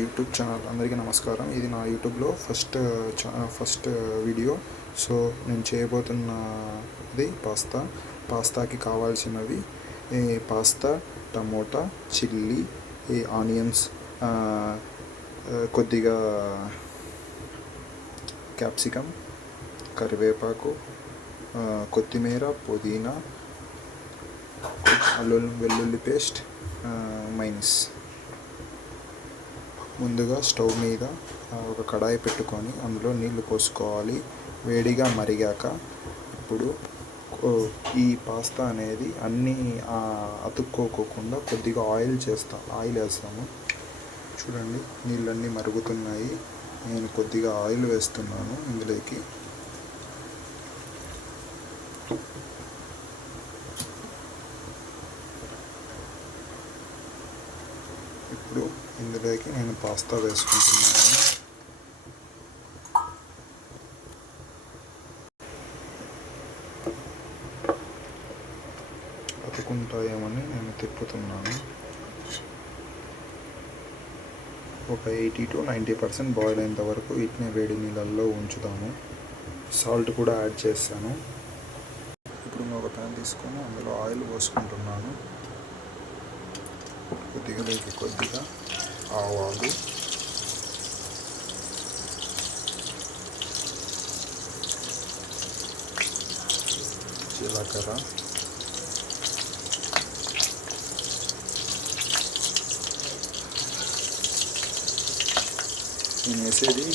YouTube channel అందరికీ నమస్కారం. ఇది నా యూట్యూబ్లో ఫస్ట్ వీడియో. సో నేను చేయబోతున్నది పాస్తాకి కావాల్సినవి పాస్తా, టమోటా, చిల్లీ, ఆనియన్స్, కొద్దిగా క్యాప్సికమ్, కరివేపాకు, కొత్తిమీర, పుదీనా, అల్లం వెల్లుల్లి పేస్ట్, మైనస్. ముందుగా స్టవ్ మీద ఒక కడాయి పెట్టుకొని అందులో నీళ్లు పోసుకోవాలి. వేడిగా మరిగాక ఇప్పుడు ఈ పాస్తా అనేది అన్నీ అతుక్కోకుండా కొద్దిగా ఆయిల్ వేస్తాము. చూడండి, నీళ్ళన్నీ మరుగుతున్నాయి. నేను కొద్దిగా ఆయిల్ వేస్తున్నాను ఇందులోకి. ఇప్పుడు ఇందులోకి నేను పాస్తా వేసుకుంటున్నాను. అతుకుంటాయేమని నేను తిప్పుతున్నాను. ఒక 80 to 90% బాయిల్ అయ్యేంత వరకు వీటిని వేడి నీళ్ళల్లో ఉంచుతాము. సాల్ట్ కూడా యాడ్ చేస్తాను. ఇప్పుడు ఒక ప్యాన్ తీసుకొని అందులో ఆయిల్ పోసుకుంటున్నాను. కొద్దిగా ఆవాలు, జీలకర్ర, నేను వేసేది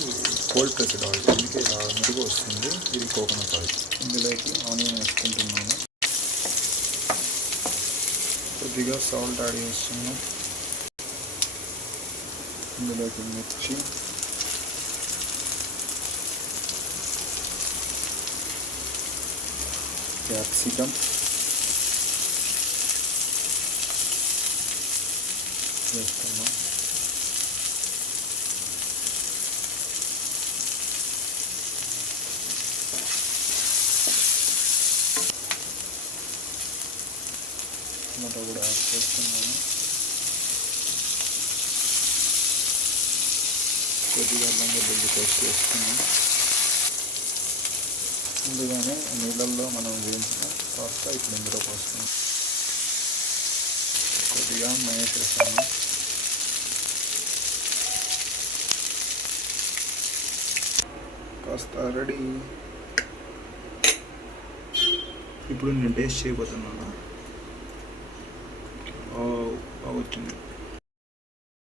కోల్డ్ ప్రెస్డ్ ఆయిల్, అందుకే ఇలా మెరుగు వస్తుంది. ఇది కోకోనట్ ఆయిల్. ఇందులోకి ఆనియన్ వేసుకుంటున్నాను. కొద్దిగా సాల్ట్ యాడ్ చేస్తున్నాను. ఇందులోకి మిర్చి, క్యాప్సికమ్ వేస్తున్నాం. టమాటో కూడా యాడ్ చేస్తున్నాను. కొద్దిగా అల్లం వెల్లుల్లి పేస్ట్ వేస్తున్నాను. ముందుగానే నీళ్ళల్లో మనం వేయించిన పాస్తా ఇప్పుడు ఇందులో పోస్తున్నాం. కొద్దిగా మైనస్ వేస్తాను. Pasta ready. ఇప్పుడు నేను టేస్ట్ చేయబోతున్నాను. వచ్చింది.